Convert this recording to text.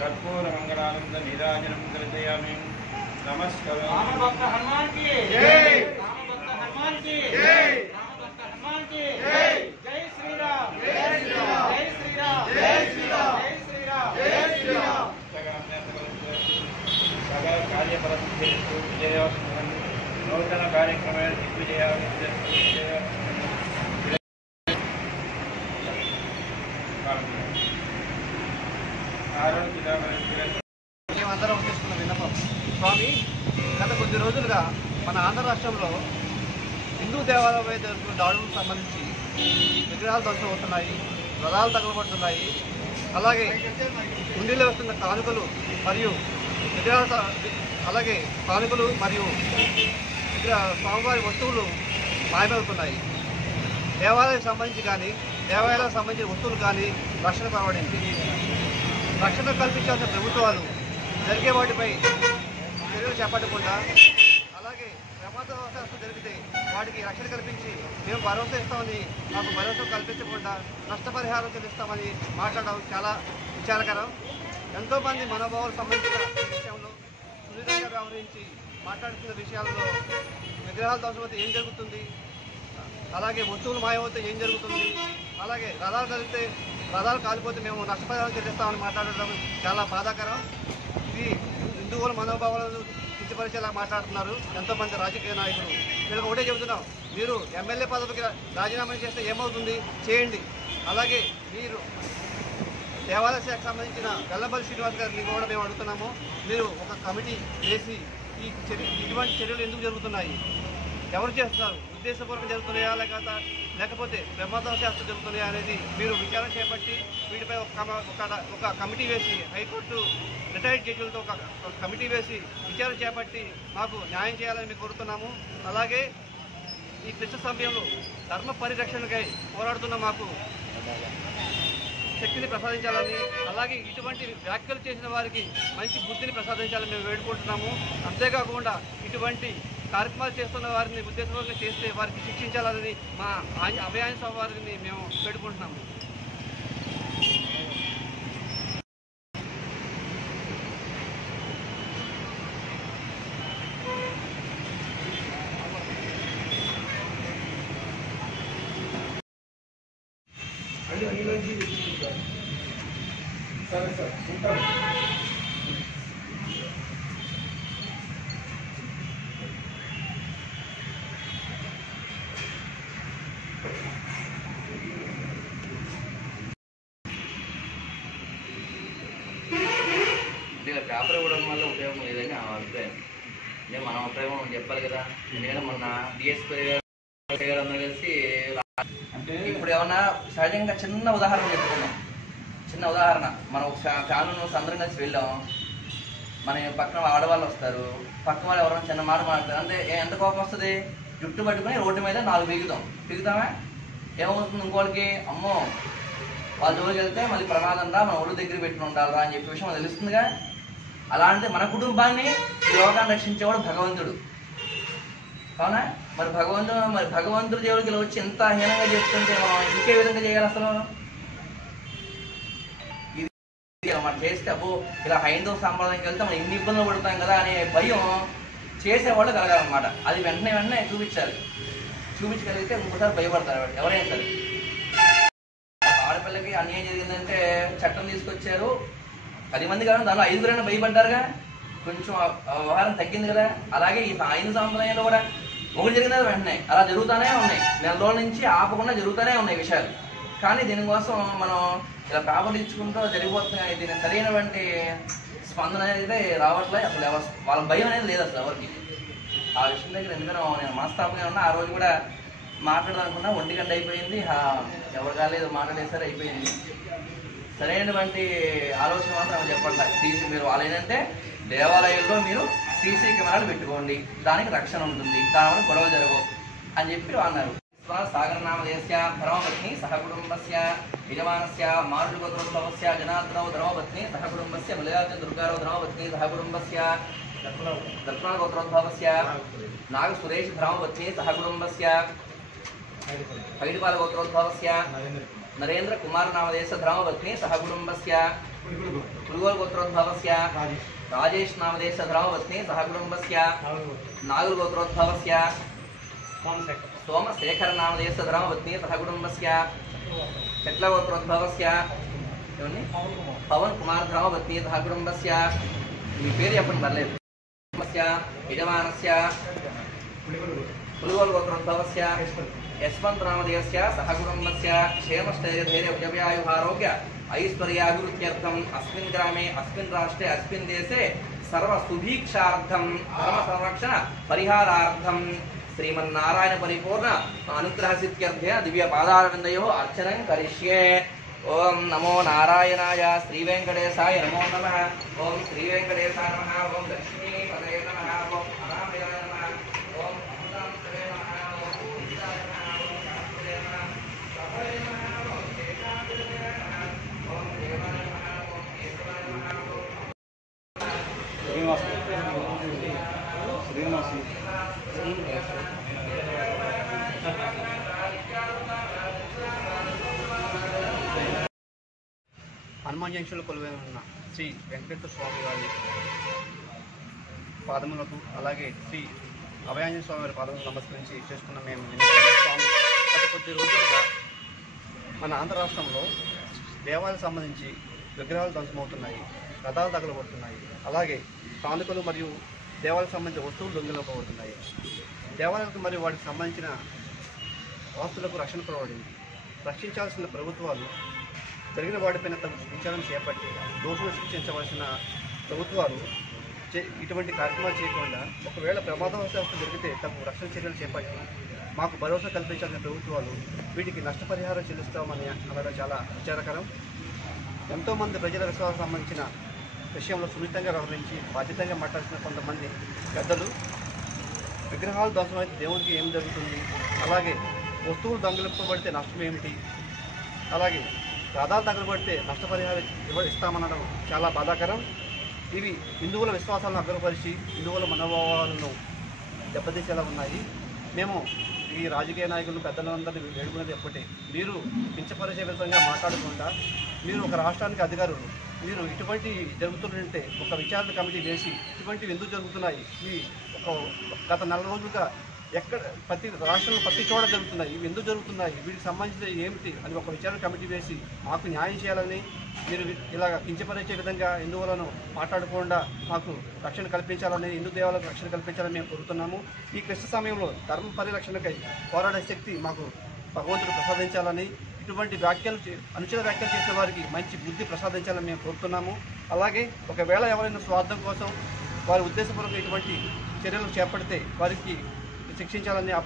कर्पूर मंगलानंद नीराजनम दर्शयामि। नमस्कार। रामभक्त हनुमान की जय। रामभक्त हनुमान की जय। रामभक्त हनुमान की जय। जय श्री राम। जय श्री राम। जय श्री राम। जय श्री राम। जय श्री राम। जय श्री राम। सगल कार्यपरस्थितेषु विजयोऽस्तु। नूतन कार्यक्रमे మేమందరం తీసుకున్న విన్నపం స్వామి, గత కొద్ది రోజులుగా మన ఆంధ్ర రాష్ట్రంలో హిందూ దేవాలయంపై జరుగుతున్న దాడులకు సంబంధించి విగ్రహాలు ధ్వంసం అవుతున్నాయి, రథాలు తగలబడుతున్నాయి. అలాగే హుండీలో వస్తున్న కానుకలు మరియు విగ్రహాలు, అలాగే కానుకలు మరియు స్వామివారి వస్తువులు మాయమవుతున్నాయి. దేవాలయానికి సంబంధించి కానీ దేవాలయాలకు సంబంధించిన వస్తువులు కానీ రక్షణ పరబడింది. రక్షణ కల్పించాల్సిన ప్రభుత్వాలు జరిగే వాటిపై చర్యలు చేపట్టకుండా, అలాగే ప్రమాదవశాత్తు జరిగితే వాటికి రక్షణ కల్పించి మేము భరోసా ఇస్తామని మాకు భరోసా కల్పించకుండా నష్టపరిహారం చెల్లిస్తామని మాట్లాడడం చాలా విచారకరం. ఎంతోమంది మనోభావాలకు సంబంధించిన విషయంలో సున్నితంగా వ్యవహరించి మాట్లాడుతున్న విషయాల్లో విగ్రహాల ధ్వంసమైతే ఏం జరుగుతుంది, అలాగే వస్తువులు మాయమైతే ఏం జరుగుతుంది, అలాగే రథాలు కలిగితే రథాలు కాలిపోతే మేము నష్టపరిహారం చెల్లిస్తామని మాట్లాడడం చాలా బాధాకరం. ఇది హిందువుల మనోభావాలను కించపరిచేలా మాట్లాడుతున్నారు ఎంతోమంది రాజకీయ నాయకులు. మేము ఒకటే చెబుతున్నాం, మీరు ఎమ్మెల్యే పదవికి రాజీనామా చేస్తే ఏమవుతుంది చేయండి. అలాగే మీరు దేవాలయ శాఖకు సంబంధించిన వెల్లంపల్లి శ్రీనివాస్ గారిని కూడా మేము అడుగుతున్నాము, మీరు ఒక కమిటీ వేసి ఇటువంటి చర్యలు ఎందుకు జరుగుతున్నాయి, ఎవరు చేస్తున్నారు, ఉద్దేశపూర్వకంగా జరుగుతున్నాయా లేకపోతే ప్రమాదవశాత్తు జరుగుతున్నాయా అనేది మీరు విచారణ చేపట్టి వీటిపై ఒక కమిటీ వేసి, హైకోర్టు రిటైర్డ్ జడ్జిలతో ఒక కమిటీ వేసి విచారణ చేపట్టి మాకు న్యాయం చేయాలని మేము కోరుతున్నాము. అలాగే ఈ క్లిష్ట సమయంలో ధర్మ పరిరక్షణకై పోరాడుతున్న మాకు శక్తిని ప్రసాదించాలని, అలాగే ఇటువంటి వ్యాఖ్యలు చేసిన వారికి మంచి బుద్ధిని ప్రసాదించాలని మేము వేడుకుంటున్నాము. అంతేకాకుండా ఇటువంటి కార్యక్రమాలు చేస్తున్న వారిని ఉద్దేశపూర్వకంగా చేస్తే వారికి శిక్షించాలని మా అభయాంజనేయ స్వామి వారిని మేము వేడుకుంటున్నాము. సరే సార్ ఉంటాను. పేపర్ ఇవ్వడం వల్ల ఉపయోగం లేదని నా అభిప్రాయం. నేను మన అభిప్రాయం చెప్పాలి కదా. ఎందుకంటే మొన్న డిఎస్పీ గారు అందరూ కలిసి అంటే ఇప్పుడు ఏమన్నా సహజంగా చిన్న ఉదాహరణ చెప్పుకున్నాం. చిన్న ఉదాహరణ, మనం ఒక ఫ్యామిలీ అందరం కలిసి వెళ్ళాం, మన పక్కన ఆడవాళ్ళు వస్తారు, పక్క వాళ్ళు ఎవరైనా చిన్న మాట మాట్లాడతారు, అంటే ఎంత కోపం వస్తుంది, జుట్టు పట్టుకుని రోడ్డు మీద 4 పీకుతామే. ఏమవుతుంది ఇంకోళ్ళకి, అమ్మో వాళ్ళ జోలికి వెళ్తే మళ్ళీ ప్రమాదం రా, మన ఒళ్ళు దగ్గర పెట్టుకుని ఉండాలరా అని చెప్పే విషయం తెలుస్తుందిగా. అలాంటి మన కుటుంబాన్ని లోకాన్ని రక్షించేవాడు భగవంతుడు, అవునా? మరి భగవంతుడి జోలికి వచ్చి ఎంత హీనంగా చెప్తుంటే మనం ఇంకే విధంగా చేయాలి అసలు? ఇది అన్నమాట. చేస్తే అబ్బో ఇలా హైందవ సాంప్రదాయంకి వెళ్తే మనం ఇన్ని ఇబ్బందులు పడుతాం కదా అనే భయం చేసేవాళ్ళు కలగాలన్నమాట. అది వెంటనే చూపించాలి. చూపించగలిగితే ఇంకోసారి భయపడతారు ఎవరైనా సరే. ఆడపిల్లకి అన్యాయం జరిగిందంటే చట్టం తీసుకొచ్చారు 10 మంది కాదు, దానిలో 5 భయపడ్డారుగా, కొంచెం వ్యవహారం తగ్గింది కదా. అలాగే ఈ హైందవ సాంప్రదాయంలో కూడా ఒకటి జరిగిన వెంటనే అలా జరుగుతూనే ఉన్నాయి, నెల రోజుల నుంచి ఆపకుండా జరుగుతూనే ఉన్నాయి విషయాలు. కానీ దీనికోసం మనం ఇలా ప్రాపదించుకుంటూ జరిగిపోతున్నాయి. దీని సరైనటువంటి స్పందన అనేది రావట్లే. అసలు వాళ్ళ భయం అనేది లేదు అసలు ఎవరికి. ఆ విషయం దగ్గర ఎందుకనో నేను మనస్తాపంగా ఉన్నా. ఆ రోజు కూడా మాట్లాడాలనుకున్నా, 1 గంట అయిపోయింది, ఎవరు కాలేదు, మాట్లాడేసరి అయిపోయింది. సరైనటువంటి ఆలోచన మాత్రం చెప్పట్లే. సీసీ మీరు వాళ్ళు ఏంటంటే దేవాలయాల్లో మీరు సీసీ కెమెరాలు పెట్టుకోండి, దానికి రక్షణ ఉంటుంది, దానివల్ల గొడవ జరగవు అని చెప్పి అన్నారు. సాగరనామదేశ్య ధర్మపత్ని సహకుటుంబస్య యజమానస్య మారుగోత్రోద్భవస్య జనార్దనో ధర్మపత్ని సహకుటుంబస్య మలయాళ దుర్గారో ధర్మపత్ని సహకుటుంబస్య దర్పణగోత్రోద్భవస్య నాగసురేష్ ధర్మపత్ని సహకుటుంబస్య పైడిపాల గోత్రోద్భవస్య నరేంద్ర కుమార్ నామదేశ ధర్మపత్ని సహకుటుంబస్య పురుగోల్ గోత్రోద్భవస్య రాజేష్ నామదేశ ధర్మపత్ని సహకుటుంబస్య నాగుల్ గోత్రోద్భవస్య సోమశేఖర నామదేశ ధర్మపత్ని సహకుటుంబస్య చెట్ల గోత్రోద్భవస్య పవన్ కుమార్ ధర్మపత్ని సహకుటుంబస్య మీ పేరు చెప్పండి పర్లేదు యజమానస్య పులిగోల్ గోత్రోద్భవస్య యశ్వంత్ నామదేశ సహకుటుంబస్య క్షేమస్థైర్యధైర్యవ్యాయుహారోగ్య ఐశ్వర్యాభివృద్ధ్యర్థం అస్మిన్ గ్రామే అస్మిన్ రాష్ట్రే అస్మిన్ దేశే సర్వ సుభీక్షార్థం ధర్మ సంరక్షణ పరిహారార్థం శ్రీమన్నారాయణ పరిపూర్ణ అనుగ్రహ సిద్ధ్యర్థ్య దివ్య పాదారవిందయో అర్చనం కరిష్యే. ఓం నమో నారాయణాయ శ్రీ వెంకటేశాయ నమో నమః. ఓం శ్రీ వెంకటేశాయ నమః. ఓం లక్ష్మీపతయే నమః. ఓం అనామయాయ నమః. ఓం అమృతాంతరే నమః. ఓం విద్యాయ నమః. ఓం శాస్త్రే నమః. సభయ నమః. ఓం కేశాంతరే నమః. ఓం దేవాయ నమః. ఓం కేశవాయ నమః. హనుమాన్ జంక్షన్లో కొలువై ఉన్న శ్రీ వెంకటేశ్వర స్వామి వారి పాదములకు, అలాగే శ్రీ అభయాంజనేయ స్వామి వారి పాదములకు నమస్కరించి చేసుకున్న మేము స్వామి గత కొద్ది రోజులుగా మన ఆంధ్ర రాష్ట్రంలో దేవాలయాలకు సంబంధించి విగ్రహాలు ధ్వంసమవుతున్నాయి, రథాలు తగలబడుతున్నాయి, అలాగే కానుకలు మరియు దేవాలయాలకు సంబంధించిన వస్తువులు దొంగిలింపబడుతున్నాయి. దేవాలయాలకు మరియు వాటికి సంబంధించిన ఆస్తులకు రక్షణ కొరవడింది. రక్షించాల్సిన ప్రభుత్వాలు జరిగిన వాటిపైన తమ విచారణ చేపట్టి దోషులు శిక్షించవలసిన ప్రభుత్వాలు ఇటువంటి కార్యక్రమాలు చేయకుండా ఒకవేళ ప్రమాదవశాత్తు జరిగితే తమ రక్షణ చర్యలు చేపట్టి మాకు భరోసా కల్పించాల్సిన ప్రభుత్వాలు వీటికి నష్టపరిహారం చెల్లిస్తామని అనడం చాలా విచారకరం. ఎంతోమంది ప్రజల విశ్వాసాలకు సంబంధించిన విషయంలో సున్నితంగా వ్యవహరించి బాధ్యతగా మాట్లాడుతున్న కొంతమంది పెద్దలు విగ్రహాలు ధ్వంసమైతే దేవుడికి ఏం జరుగుతుంది, అలాగే వస్తువులు దొంగిలింపబడితే నష్టం ఏమిటి, అలాగే రథాలు తగలబడితే నష్టపరిహారం ఇస్తామనడం చాలా బాధాకరం. ఇవి హిందువుల విశ్వాసాలను అగ్రపరిచి హిందువుల మనోభావాలను దెబ్బతీసేలా ఉన్నాయి. మేము ఈ రాజకీయ నాయకులు పెద్దలందరినీ వేడుకునేది ఎప్పటి మీరు కించపరిచే విధంగా మాట్లాడకుండా మీరు ఒక రాష్ట్రానికి అధికారులు, మీరు ఇటువంటి జరుగుతుంటే ఒక విచారణ కమిటీ వేసి ఇటువంటివి ఎందుకు జరుగుతున్నాయి, ఇవి గత 4 రోజులుగా ఎక్కడ ప్రతి రాష్ట్రంలో ప్రతి చోట జరుగుతున్నాయి, ఇవి ఎందుకు జరుగుతున్నాయి, వీటికి సంబంధించిన ఏమిటి అని ఒక విచారణ కమిటీ వేసి మాకు న్యాయం చేయాలని, మీరు ఇలా కించపరిచే విధంగా హిందువులను మాట్లాడకుండా మాకు రక్షణ కల్పించాలని, హిందూ దేవాలకు రక్షణ కల్పించాలని మేము కోరుతున్నాము. ఈ క్లిష్ట సమయంలో ధర్మ పరిరక్షణకై పోరాడే శక్తి మాకు భగవంతుడు ప్రసాదించాలని, ఇటువంటి అనుచిత వ్యాఖ్యలు చేసిన వారికి మంచి బుద్ధి ప్రసాదించాలని మేము కోరుతున్నాము. అలాగే ఒకవేళ ఎవరైనా స్వార్థం కోసం వారి ఉద్దేశపూర్వక ఇటువంటి చర్యలు చేపడితే వారికి శిక్షించాలని